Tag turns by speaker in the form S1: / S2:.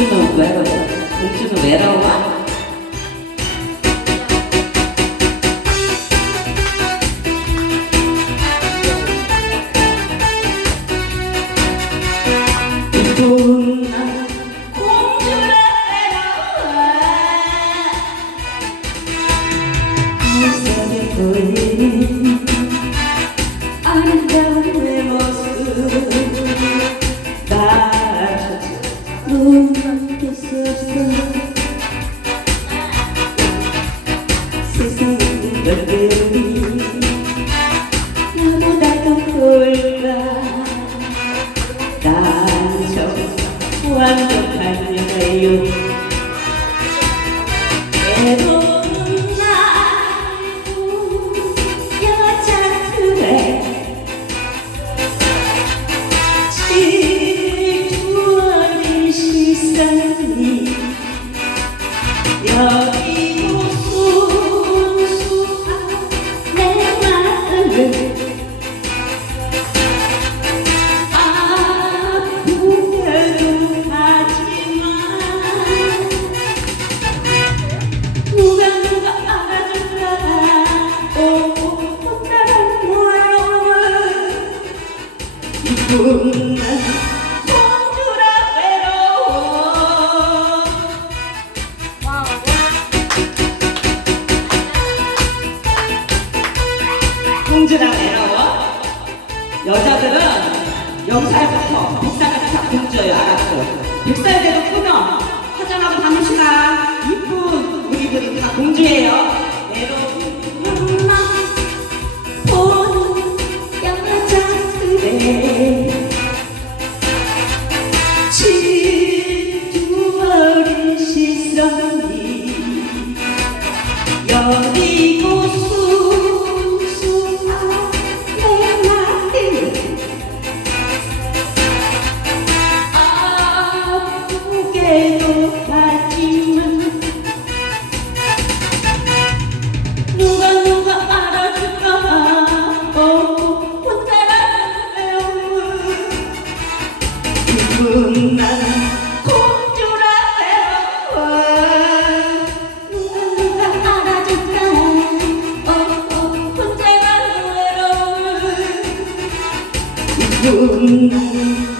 S1: 공주는 외로워. 공주는 외로워. 아름다운 못 넘길 수 없어 세 여기고 순수한 내 마음을 아프게도 하지만 누가 누가 알아줄까 오 나를 몰라 이쁜 날 공주라 외로워 여자들은 영살부터 백살까지 다 공주예요 알았어 백살 되도 끊어 화장하고 가는 시간 이쁜 우리들이 다 공주예요. 외로운 나 보는 여자들의 아프게도 하지만 누가 누가 알아줄까 알아줄까 어, 어 혼자라는 외로움 이쁜 난